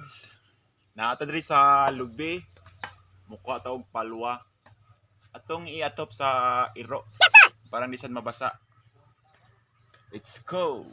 lods, naata diri sa lugbi, mukha ta og palwa. Atong iatop sa iro para hindi sad mabasa. Let's go.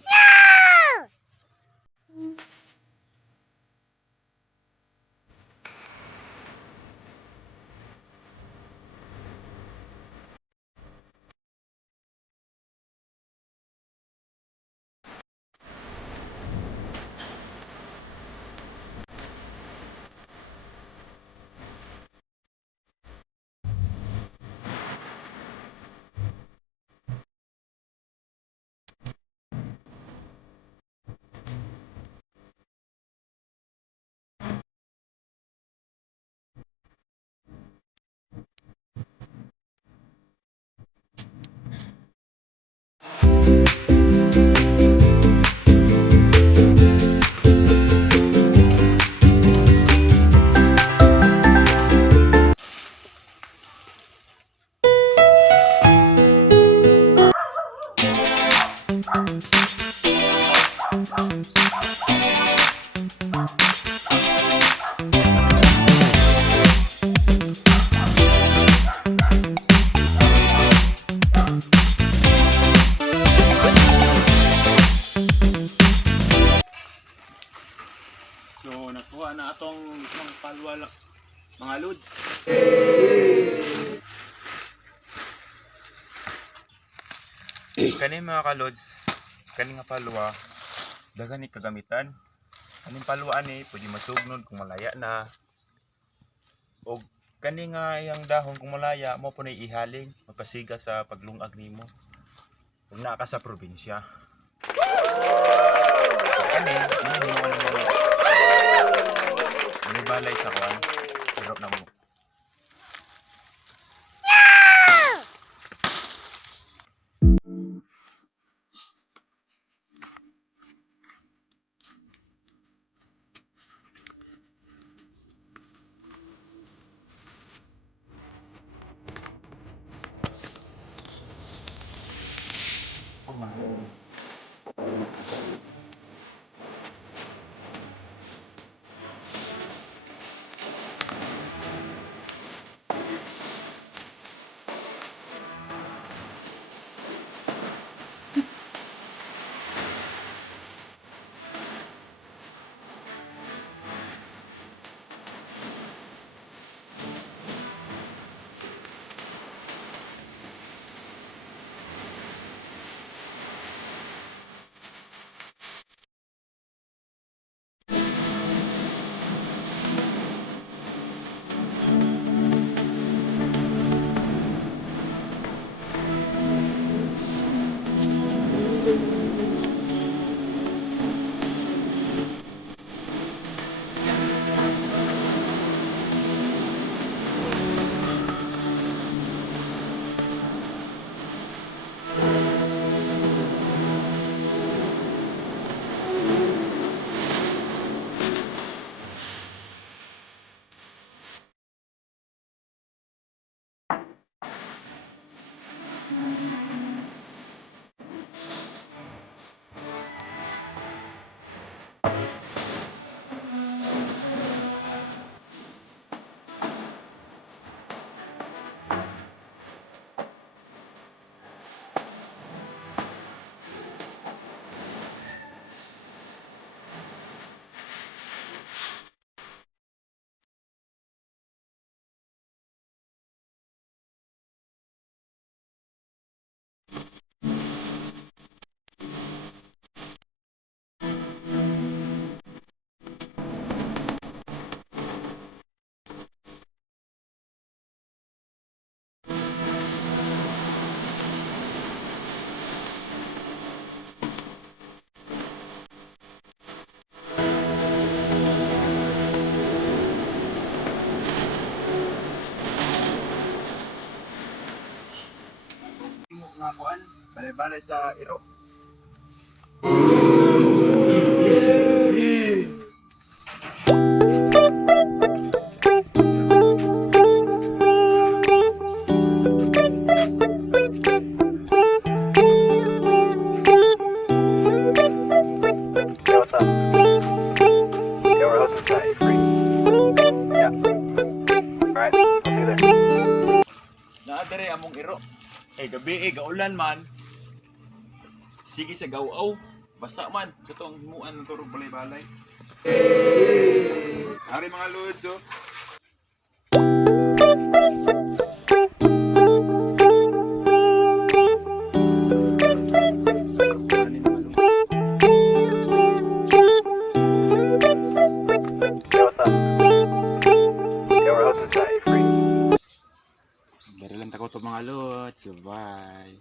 So nakuha na atong isang palwa lang, mga lods. Kani mga ka-lods, kani nga palwa, daghan ni kagamitan. Kaning palwa ni pwede masugnod kung malaya na. O kani nga yang dahon kung malaya mo po na ihaling, magpasiga sa paglungag nimo. Kung naa ka sa probinsya. Kani, hindi mo ano balay sa kwan, pero na mo. Nga kuan, balay-balay sa iro. inside. Free. Yeah. Alright, I'll see you there. Naadere among iro. Gabi gaulan man. Sige sa gawaw. Basa man. Katong himuan ng turog balay-balay. Ari mga lods oh. Yo, what's up? Yeah, we're hosting inside. Free. Dari lang takot mga lods. Bye.